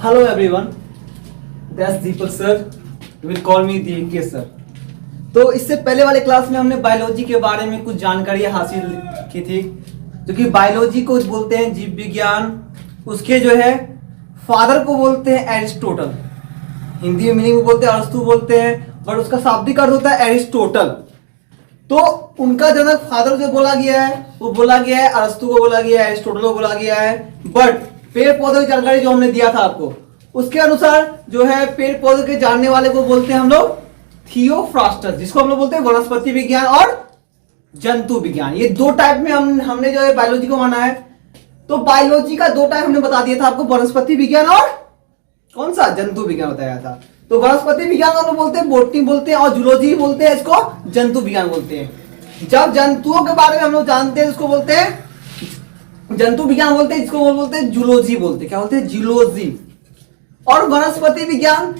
Hello everyone, that's Deepak sir. You will call me DK sir. तो इससे पहले वाले क्लास में हमने बायोलॉजी के बारे में कुछ जानकारी हासिल की थी, जो कि बायोलॉजी को बोलते हैं जीव विज्ञान। उसके जो है फादर को बोलते हैं एरिस्टोटल, हिंदी में मीनिंग बोलते हैं अरस्तु बोलते हैं, बट उसका शाब्दिक अर्थ होता है एरिस्टोटल। तो उनका जनक फादर जो बोला गया है वो बोला गया है अरस्तु को बोला गया है, एरिस्टोटल को बोला गया है। बट पेड़ पौधों की जानकारी जो हमने दिया था आपको, उसके अनुसार जो है पेड़ पौधों के जानने वाले को बोलते हैं हम लोग थियोफ्रास्टस, जिसको हम लोग बोलते हैं वनस्पति विज्ञान और जंतु विज्ञान। ये दो टाइप में हमने जो है बायोलॉजी को माना है। तो बायोलॉजी का दो टाइप हमने बता दिया था आपको, वनस्पति विज्ञान और कौन सा, जंतु विज्ञान बताया था। तो वनस्पति विज्ञान को हम लोग बोलते हैं बोटनी बोलते हैं, और जूलॉजी बोलते हैं, इसको जंतु विज्ञान बोलते हैं। जब जंतुओं के बारे में हम लोग जानते हैं उसको बोलते हैं जंतु विज्ञान बोलते हैं, इसको बोलते हैं जूलॉजी बोलते हैं। क्या बोलते हैं? जूलॉजी। और वनस्पति विज्ञान,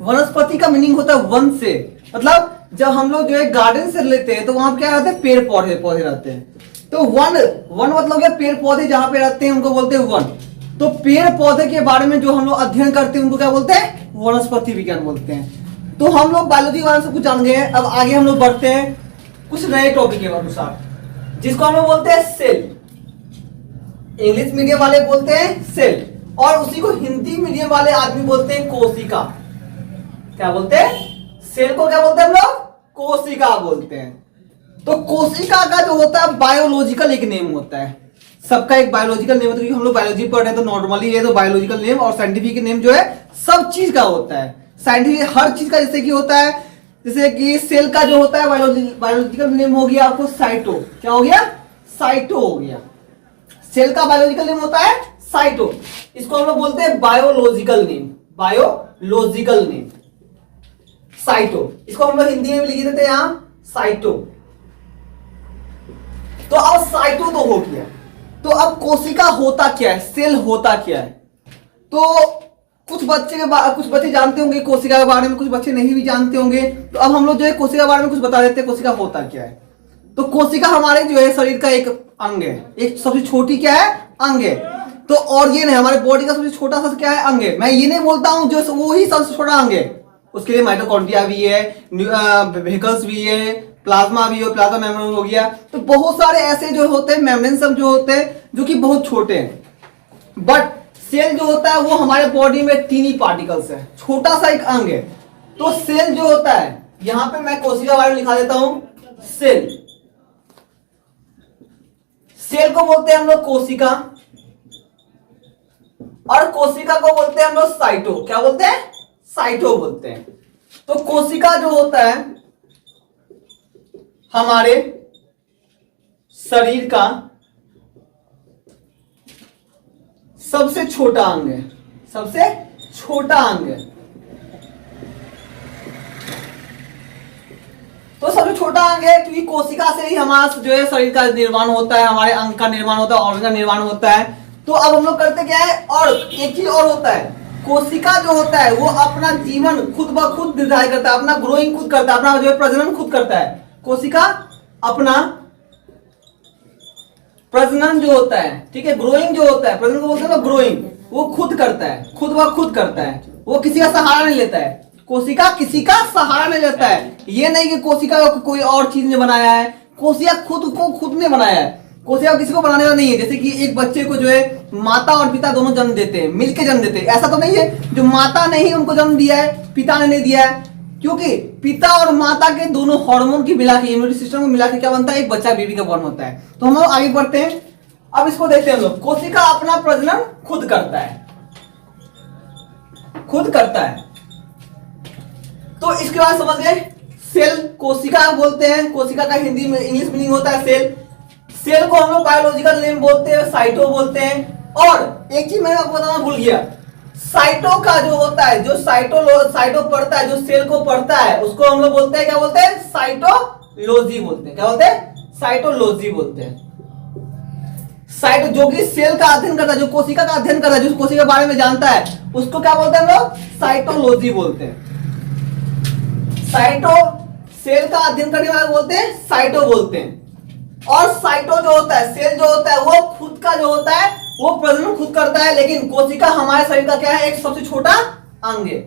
वनस्पति का मीनिंग होता है वन से, मतलब जब हम लोग जो है गार्डन से लेते हैं तो वहां पर क्या रहते हैं, पेड़ पौधे रहते हैं। तो वन मतलब क्या, पेड़ पौधे जहां पे रहते हैं उनको बोलते हैं वन। तो पेड़ पौधे के बारे में जो हम लोग अध्ययन करते हैं उनको क्या बोलते हैं, वनस्पति विज्ञान बोलते हैं। तो हम लोग बायोलॉजी के बारे में सब कुछ जान गए हैं। अब आगे हम लोग बढ़ते हैं कुछ नए टॉपिक के अनुसार, जिसको हम लोग बोलते हैं सेल। इंग्लिश मीडियम वाले बोलते हैं सेल, और उसी को हिंदी मीडियम वाले आदमी बोलते हैं कोशिका। क्या बोलते हैं? सेल को क्या बोलते हैं हम लोग? कोशिका बोलते हैं। तो कोशिका का जो होता है बायोलॉजिकल एक नेम होता है, सबका एक बायोलॉजिकल नेम होता है। क्योंकि हम लोग बायोलॉजी पढ़ रहे हैं तो नॉर्मली ये तो बायोलॉजिकल नेम और साइंटिफिक नेम जो है सब चीज का होता है। साइंटिफिक हर चीज का जैसे कि होता है, जैसे कि सेल का जो होता है बायोलॉजिकल नेम हो गया आपको साइटो। क्या हो गया? साइटो हो गया। सेल का बायोलॉजिकल नेम होता है साइटो, इसको हम लोग बोलते हैं बायोलॉजिकल नेम, बायोलॉजिकल नेम साइटो। इसको हम लोग हिंदी में भी लिख देते हैं यहां साइटो। तो अब साइटो तो हो गया, तो अब कोशिका होता क्या है, सेल होता क्या है? तो कुछ बच्चे जानते होंगे कोशिका के बारे में, कुछ बच्चे नहीं भी जानते होंगे। तो अब हम लोग जो है कोशिका के बारे में कुछ बता देते हैं, कोशिका होता क्या है। तो कोशिका हमारे जो है शरीर का एक अंग है, एक सबसे छोटी क्या है, अंग है। तो ऑर्गेन है हमारे बॉडी का सबसे छोटा सा क्या है, अंग है। मैं ये नहीं बोलता हूं जो वो ही सबसे छोटा अंग है, उसके लिए माइटोकॉन्ड्रिया भी है, वेहिकल्स भी है, प्लाज्मा भी हो, प्लाज्मा मेम्ब्रेन हो गया। तो बहुत सारे ऐसे जो होते हैं मेम्ब्रेन सब जो होते हैं जो कि बहुत छोटे हैं। बट सेल जो होता है वो हमारे बॉडी में टीनी पार्टिकल्स है, छोटा सा एक अंग है। तो सेल जो होता है, यहां पे मैं कोशिका बारे में लिखा देता हूं सेल। सेल को बोलते हैं हम लोग कोशिका, और कोशिका को बोलते हैं हम लोग साइटो। क्या बोलते हैं? साइटो बोलते हैं। तो कोशिका जो होता है हमारे शरीर का सबसे छोटा अंग है, सबसे छोटा अंग है। तो सबसे छोटा अंग है क्योंकि कोशिका से ही हमारा जो है शरीर का निर्माण होता है, हमारे अंग का निर्माण होता है, ऑर्गन का निर्माण होता है। तो अब हम लोग करते क्या है, और एक चीज और होता है, कोशिका जो होता है वो अपना जीवन खुद ब खुद निर्धारित करता है, अपना ग्रोइंग खुद करता है, अपना जो है प्रजनन खुद करता है। कोशिका अपना प्रजनन जो होता है, ठीक है, ग्रोइंग जो होता है, प्रजनन को बोलते हैं ग्रोइंग, वो खुद करता है, खुद ब खुद करता है। वो किसी का सहारा नहीं लेता है, कोशिका किसी का सहारा नहीं लेता है। ये नहीं कि कोशिका को कोई और चीज ने बनाया है, कोशिका खुद को खुद ने बनाया है। कोशिका किसी को बनाने वाला नहीं है। जैसे कि एक बच्चे को जो है माता और पिता दोनों जन्म देते हैं, मिलके जन्म देते हैं, ऐसा तो नहीं है जो माता ने ही उनको जन्म दिया है, पिता ने नहीं दिया है। क्योंकि पिता और माता के दोनों हार्मोन की मिला के, इम्यूनिटी सिस्टम को मिला के क्या बनता है, एक बच्चा बेबी का बॉर्न होता है। तो हम लोग आगे बढ़ते हैं। अब इसको देखते हैं हम लोग, कोशिका अपना प्रजनन खुद करता है, खुद करता है। तो इसके बाद समझ गए, सेल कोशिका बोलते हैं, कोशिका का हिंदी में इंग्लिश मीनिंग होता है सेल। सेल को हम लोग बायोलॉजिकल नेम बोलते हैं, साइटो बोलते हैं। और एक चीज मैं आपको बताना भूल गया, साइटो का जो होता है, जो साइटो पढ़ता है, जो सेल को पढ़ता है, उसको हम लोग बोलते हैं, क्या बोलते हैं, साइटोलॉजी बोलते हैं। क्या बोलते हैं? साइटोलॉजी बोलते हैं। साइटो जो कि सेल का अध्ययन करता है, जो कोशिका का अध्ययन करता है, जो कोशिका के बारे में जानता है, उसको क्या बोलते हैं हम लोग? साइटोलॉजी बोलते हैं। साइटो सेल का अध्ययन करने वाले बोलते हैं साइटो बोलते हैं। और साइटो जो होता है, सेल जो होता है, वो खुद का जो होता है वो प्रजनन खुद करता है, लेकिन कोशिका हमारे शरीर का क्या है, एक सबसे छोटा अंग है।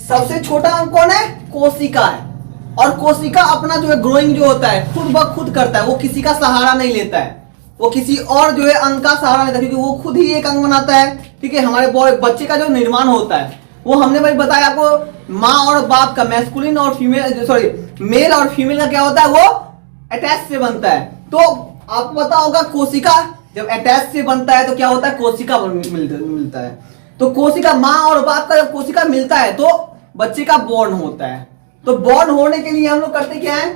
सबसे छोटा अंग कौन है, कोशिका है। और कोशिका अपना जो है ग्रोइंग जो होता है खुद ब खुद करता है, वो किसी का सहारा नहीं लेता है, वो किसी और जो है अंग का सहारा लेता है, क्योंकि वो खुद ही एक अंग बनाता है। ठीक है, हमारे बच्चे का जो निर्माण होता है वो हमने भाई बताया आपको, माँ और बाप का, मैस्कुलिन और फीमेल, सॉरी मेल और फीमेल का क्या होता है, वो अटैच से बनता है। तो आपको पता होगा कोशिका जब अटैच से बनता है तो क्या होता है, कोशिका मिलता है। तो कोशिका, माँ और बाप का जब कोशिका मिलता है तो बच्चे का बॉर्न होता है। तो बॉर्न होने के लिए हम लोग करते क्या है,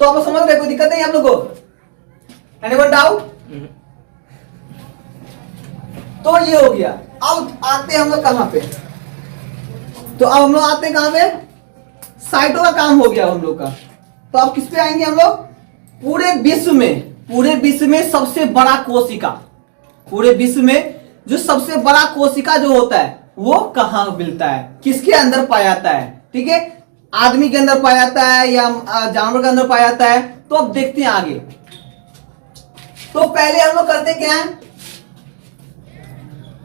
तो आप समझ रहे, कोई दिक्कत नहीं आप लोग को, एनीवन डाउट? तो ये हो गया। अब आते हैं हम लोग कहां पे, तो अब हम लोग आते हैं कहां पे, साइटों का काम हो गया हम लोग का। तो अब किस पे आएंगे हम लोग, पूरे विश्व में सबसे बड़ा कोशिका, पूरे विश्व में जो सबसे बड़ा कोशिका जो होता है वो कहां मिलता है, किसके अंदर पाया जाता है। ठीक है, आदमी के अंदर पाया जाता है या जानवर के अंदर पाया जाता है। तो अब देखते हैं आगे। तो पहले हम लोग करते क्या है,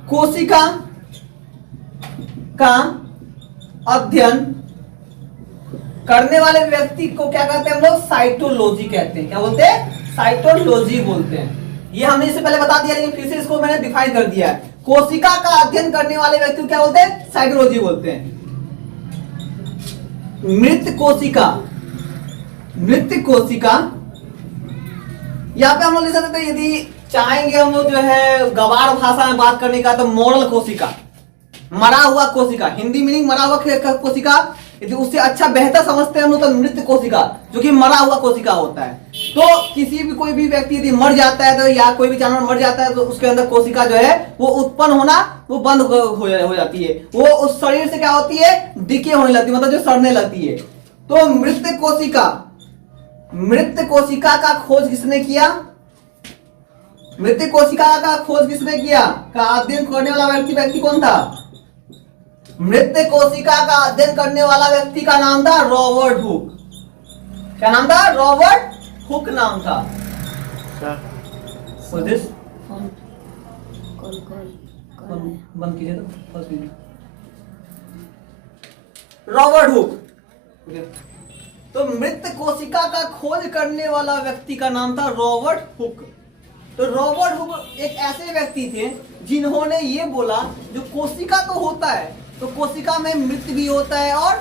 कोशिका का अध्ययन करने वाले व्यक्ति को क्या कहते हैं हम लोग, साइटोलॉजी कहते हैं। क्या बोलते हैं, साइटोलॉजी बोलते हैं। ये हमने इससे पहले बता दिया, लेकिन फिर से इसको मैंने डिफाइन कर दिया है। कोशिका का अध्ययन करने वाले व्यक्ति को क्या बोलते हैं, साइटोलॉजी बोलते हैं। मृत कोशिका यहाँ पे हम लोग लिख सकते थे, यदि चाहेंगे हम लोग जो है गवार भाषा में बात करने का, तो मोरल कोशिका, मरा हुआ कोशिका, हिंदी मीनिंग मरा हुआ कोशिका। यदि उससे अच्छा बेहतर समझते हैं हम लोग तो मृत कोशिका, जो कि मरा हुआ कोशिका होता है। तो किसी भी कोई भी व्यक्ति यदि मर जाता है तो, या कोई भी जानवर मर जाता है तो उसके अंदर कोशिका जो है वो उत्पन्न होना वो बंद हो जाती है, वो उस शरीर से क्या होती है, डिके होने लगती है, मतलब जो सड़ने लगती है। तो मृत कोशिका का खोज किसने किया, मृत कोशिका का खोज किसने किया, का अध्ययन करने वाला व्यक्ति कौन था, मृत कोशिका का अध्ययन करने वाला व्यक्ति का नाम था रॉबर्ट हुक। क्या नाम था, रॉबर्ट हुक नाम था। बंद कीजिए तो फर्स्ट वीडियो, रॉबर्ट हुक। तो मृत कोशिका का खोज करने वाला व्यक्ति का नाम था रॉबर्ट हुक। तो रॉबर्ट हुक एक ऐसे व्यक्ति थे जिन्होंने ये बोला, जो कोशिका तो होता है, तो कोशिका में मृत भी होता है और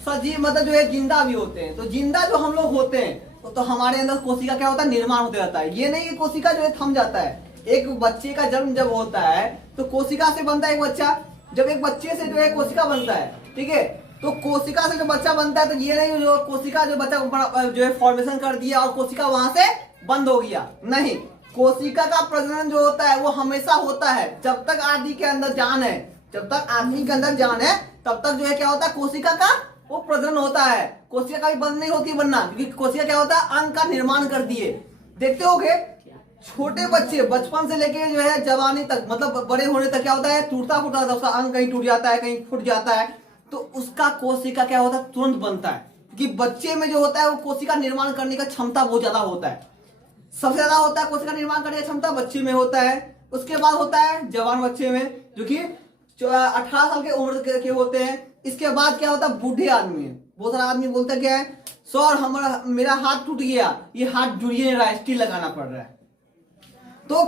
सजीव, मतलब जो है जिंदा भी होते हैं। तो जिंदा जो हम लोग होते हैं तो हमारे अंदर कोशिका क्या होता है, निर्माण होते रहता है। ये नहीं कि कोशिका जो है थम जाता है। एक बच्चे का जन्म जब होता है तो कोशिका से बनता है एक बच्चा। जब एक बच्चे से जो है कोशिका बनता है, ठीक है, तो कोशिका से जो बच्चा बनता है, तो ये नहीं जो कोशिका जो बच्चा जो है फॉर्मेशन कर दिया और कोशिका वहां से बंद हो गया, नहीं। कोशिका का प्रजनन जो होता है वो हमेशा होता है, जब तक आदमी के अंदर जान है, जब तक आदमी के अंदर जान है तब तक जो है क्या होता है, कोशिका का वो प्रजनन होता है। कोशिका कभी बंद नहीं होती बनना, क्योंकि कोशिका क्या होता है, अंग का निर्माण कर दिए। देखते होगे छोटे बच्चे बचपन से लेके जो है जवानी तक, मतलब बड़े होने तक क्या होता है, टूटता फूटता था, उसका अंग कहीं टूट जाता है, कहीं फूट जाता है, तो उसका कोशिका क्या होता है, तुरंत बनता है। क्योंकि बच्चे में जो होता है वो कोशिका निर्माण करने का क्षमता बहुत ज्यादा होता है, सबसे ज्यादा होता है कोशिका निर्माण करने की क्षमता बच्चे में होता है। उसके बाद होता है जवान बच्चे में, जो कि 18 साल के उम्र के होते हैं। इसके बाद क्या होता है, बूढ़े आदमी में। बहुत सारा आदमी बोलता क्या है, सर मेरा हाथ टूट गया, ये हाथ जुड़िए नहीं रहा, स्टील लगाना पड़ रहा है। तो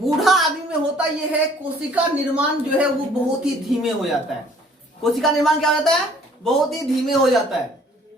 बूढ़ा आदमी में होता ये है, कोशिका निर्माण जो है वो बहुत ही धीमे हो जाता है। कोशिका निर्माण क्या हो जाता है, बहुत ही धीमे हो जाता है।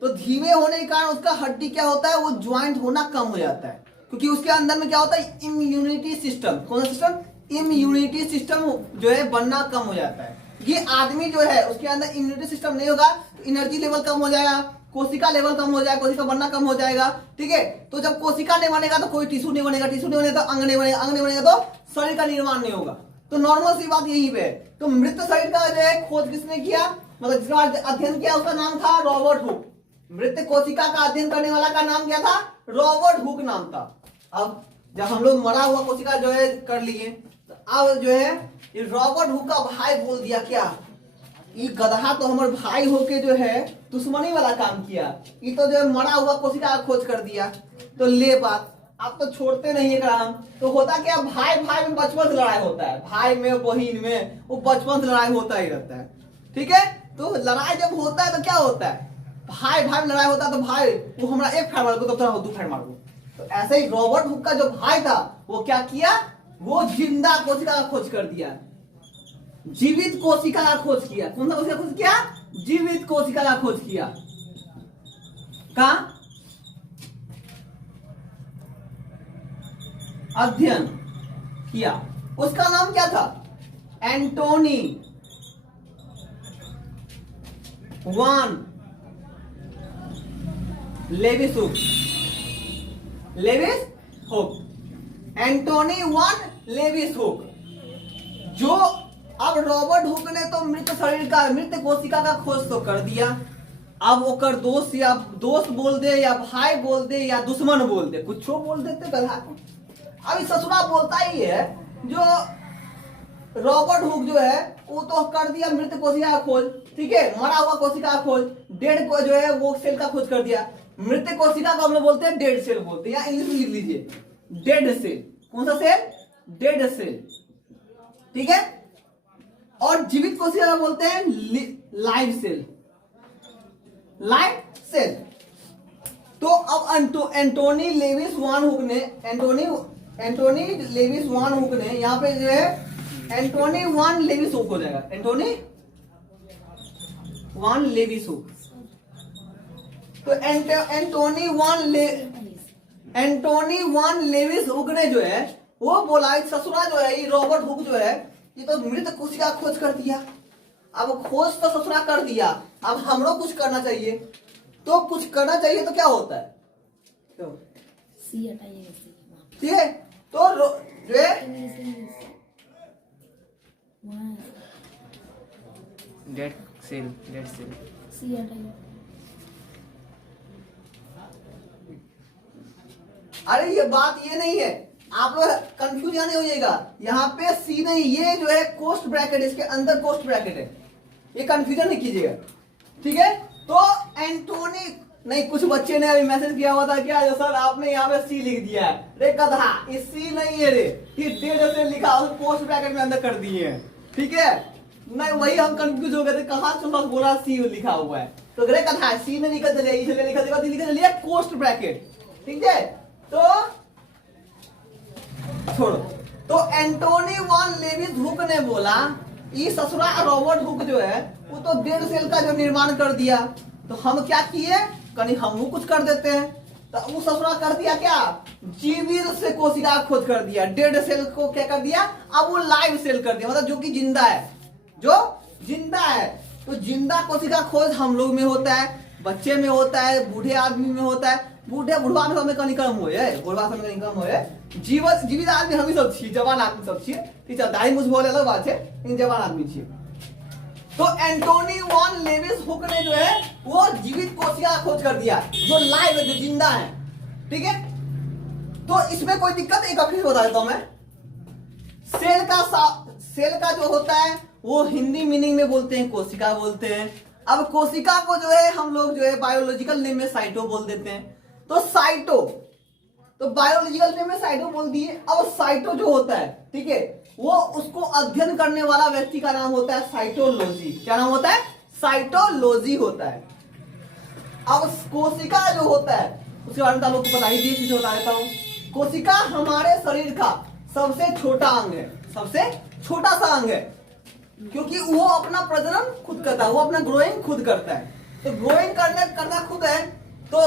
तो धीमे होने के कारण उसका हड्डी क्या होता है, वो ज्वाइंट होना कम हो जाता है, क्योंकि उसके अंदर में क्या होता है, इम्यूनिटी सिस्टम। कौन सा सिस्टम, इम्यूनिटी सिस्टम जो है बनना कम हो जाता है। ये आदमी जो है उसके अंदर इम्यूनिटी सिस्टम नहीं होगा तो एनर्जी लेवल कम हो जाएगा, कोशिका लेवल कम हो जाएगा, कोशिका बनना कम हो जाएगा। ठीक है, तो जब कोशिका नहीं बनेगा तो कोई टिश्यू नहीं बनेगा, टिश्यू नहीं बनेगा तो अंग नहीं बनेगा, अंग नहीं बनेगा तो शरीर का निर्माण नहीं होगा। तो नॉर्मल सी बात यही है। तो मृत शरीर का जो है खोज किसने किया, मतलब जिसका अध्ययन किया उसका नाम था रॉबर्ट हुक। मृत कोशिका का अध्ययन करने वाला का नाम क्या था, रॉबर्ट हुक नाम था। अब जब हम लोग मरा हुआ कोशिका जो है कर लिए, तो अब जो है ये रॉबर्ट हुक का भाई बोल दिया, क्या ये गधा तो हमारे भाई होके जो है दुश्मनी वाला काम किया, ये तो जो है मरा हुआ कोशिका का खोज कर दिया। तो ले बात, आप तो छोड़ते नहीं है काम। तो होता क्या, भाई भाई में बचपन से लड़ाई होता है, भाई में बहन में वो बचपन से लड़ाई होता ही रहता है। ठीक है, तो लड़ाई जब होता है तो क्या होता है, भाई भाई में लड़ाई होता है तो भाई वो हमारा एक फायर मार दो, तो दो फायर मार दो। तो ऐसे ही रॉबर्ट हुक का जो भाई था वो क्या किया, वो जिंदा कोशिका का खोज कर दिया, जीवित कोशिका का खोज किया। कौन सा कोशिका खोज किया, जीवित कोशिका का खोज किया। कहा अध्ययन किया, उसका नाम क्या था, Antonie van Leeuwenhoek. Leeuwenhoek, Antonie van Leeuwenhoek. जो अब रॉबर्ट हुक ने तो मृत शरीर का, मृत कोशिका का खोज तो कर दिया। अब ओकर दोस्त, या दोस्त बोल दे या भाई बोल दे या दुश्मन बोल दे, कुछ बोल देते गधा को। अभी ससुरा बोलता ही है, जो रॉबर्ट हुक जो है वो तो कर दिया मृत कोशिका का खोज, ठीक है, मरा हुआ कोशिका का खोज, डेड को जो है वो सेल का खोज कर दिया। मृत कोशिका को हम लोग बोलते हैं डेड सेल बोलते हैं, या इंग्लिश में लिख लीजिए डेड सेल। कौन सा सेल, डेड सेल, ठीक है। और जीवित कोशिका को बोलते हैं लाइव सेल, लाइव सेल। तो अब एंटोनी लेविस वान हुक ने, एंटोनी लेविस वान हुक ने यहाँ पे जो है एंटोनी वान लेविस हुक हो जाएगा, एंटोनी वान लेविस हुक। तो एंटोनी वान लेविस हुक ने जो है वो बोला, ससुरा जो है ये रॉबर्ट हुक जो है ये तो मृत कोशिका खोज कर दिया। अब खोज तो ससुरा कर दिया, अब हम लोग कुछ करना चाहिए। तो कुछ करना चाहिए तो क्या होता है, ठीक है। तो जो है डेड सेल, डेड सेल, अरे ये बात ये नहीं है, आप लोग कंफ्यूज नहीं हो जाएगा। यहाँ पे सी नहीं, ये जो है कोस्ट ब्रैकेट, इसके अंदर कोस्ट ब्रैकेट है, ये कंफ्यूजन नहीं कीजिएगा, ठीक है। तो एंटोनी नहीं, कुछ बच्चे ने अभी मैसेज किया हुआ था क्या, जो सर आपने यहाँ पे सी लिख दिया है। रे गधा, ये सी नहीं है रे, ये डेढ़ से लिखा और पोस्ट ब्रैकेट में अंदर कर दिए हैं, ठीक है। नहीं वही हम कंफ्यूज हो गए थे, कहाँ से बोला सी लिखा हुआ है। तो रे गधा, सी ने लिखा चलिए, इसलिए लिखा चलिए पोस्ट ब्रैकेट, ठीक है। तो छोड़ो। तो एंटोनी वान लेविस हुक ने बोला ये ससुरा रॉबर्ट हुक जो है वो तो डेड सेल का जो निर्माण कर दिया, तो हम क्या किए, कहीं हम कुछ कर देते हैं। तो वो ससुरा कर दिया क्या, जीवित से कोशिका खोज कर दिया, डेड सेल को क्या कर दिया, अब वो लाइव सेल कर दिया, मतलब जो कि जिंदा है, जो जिंदा है। तो जिंदा कोशिका खोज हम लोग में होता है, बच्चे में होता है, बूढ़े आदमी में होता है। बुढ़वा में समय कहीं कम हुए, बुढ़वा समय कहीं कम हुए। जीवित आदमी हम ही सब छी, जवान आदमी सब छी, ठीक है। दाढ़ी मुझ बोले अलग बात है, इन जवान आदमी छी। तो एंटोनी वान लेविस हुक ने जो है वो जीवित कोशिका का खोज कर दिया, जो लाइव है, जो जिंदा है, ठीक है। तो इसमें कोई दिक्कत एक फिर बता देता हूं मैं। सेल का जो होता है वो हिंदी मीनिंग में बोलते हैं कोशिका बोलते हैं। अब कोशिका को जो है हम लोग जो है बायोलॉजिकल नेम में साइटो बोल देते हैं। तो साइटो, तो बायोलॉजिकल नेम में साइटो बोल दिए। अब साइटो जो होता है, ठीक है, वो उसको अध्ययन करने वाला व्यक्ति का नाम होता है साइटोलॉजी। क्या नाम होता है, साइटोलॉजी होता है। अब कोशिका जो होता है उसके बारे में आप लोग को बता ही दिए, फिर बता देता हूं। कोशिका हमारे शरीर का सबसे छोटा अंग है, सबसे छोटा सा अंग है, क्योंकि वो अपना प्रजनन खुद करता है, वो अपना ग्रोइंग खुद करता है। तो ग्रोइंग करना खुद है। तो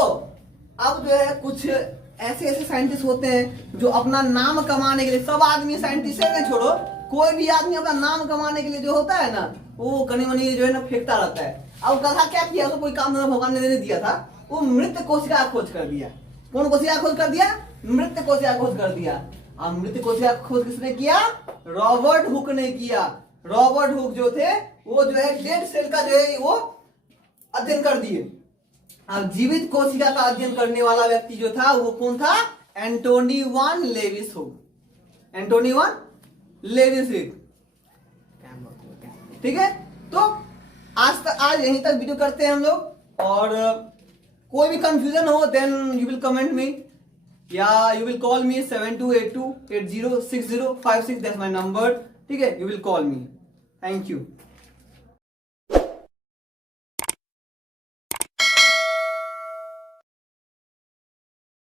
अब जो है कुछ ऐसे साइंटिस्ट होते हैं जो अपना नाम कमाने के लिए, सब आदमी साइंटिस्ट है छोड़ो, कोई भी आदमी अपना नाम कमाने के लिए जो होता है ना, वो कनी मनी जो है ना फेंकता रहता है। अब गधा क्या किया, उसको कोई काम भगवान ने दिया था, वो मृत कोशिका खोज कर दिया। कौन कोशिका खोज कर दिया, मृत कोशिका खोज कर दिया। अब मृत कोशिका खोज किसने किया, रॉबर्ट हुक ने किया। रॉबर्ट हुक जो थे वो जो है डेड सेल का जो है वो अध्ययन कर दिए। अब जीवित कोशिका का अध्ययन करने वाला व्यक्ति जो था वो कौन था, Antonie van Leeuwenhoek. Antonie van Levi's hook, ठीक है। तो आज यहीं तक वीडियो करते हैं हम लोग, और कोई भी कंफ्यूजन हो then you will comment me. या you will call me 7282806056, that's my number, ठीक है, you will call me. Thank you.